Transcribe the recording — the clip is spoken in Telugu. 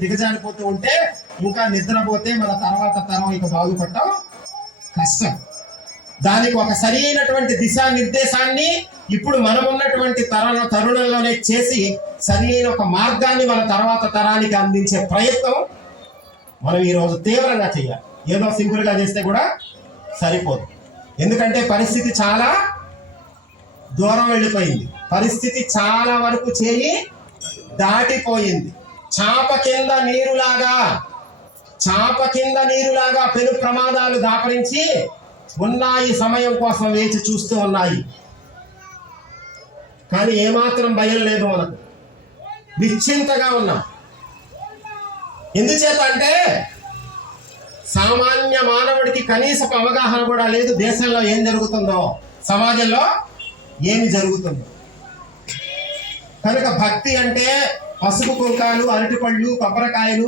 దిగజారిపోతూ ఉంటే ఇంకా నిద్రపోతే మన తర్వాత తరం ఇక బాగుపడటం కష్టం. దానికి ఒక సరైనటువంటి దిశానిర్దేశాన్ని ఇప్పుడు మనం ఉన్నటువంటి తరుణంలోనే చేసి సరైన ఒక మార్గాన్ని మన తర్వాత తరానికి అందించే ప్రయత్నం మనం ఈరోజు తీవ్రంగా చేయాలి. ఏదో సింపుల్గా చేస్తే కూడా సరిపోదు. ఎందుకంటే పరిస్థితి చాలా దూరం వెళ్ళిపోయింది. పరిస్థితి చాలా వరకు చేయి దాటిపోయింది. చాప కింద నీరులాగా పెను ప్రమాదాలు దాపరించి ఉన్నాయి, సమయం కోసం వేచి చూస్తూ ఉన్నాయి. కానీ ఏమాత్రం భయం లేదు, మనకు నిశ్చింతగా ఉన్నాం. ఎందుచేత అంటే సామాన్య మానవుడికి కనీసపు అవగాహన కూడా లేదు దేశంలో ఏం జరుగుతుందో, సమాజంలో ఏమి జరుగుతుందో. కనుక భక్తి అంటే పసుపు కుంకాలు, అరటిపళ్ళు, కొబ్బరికాయలు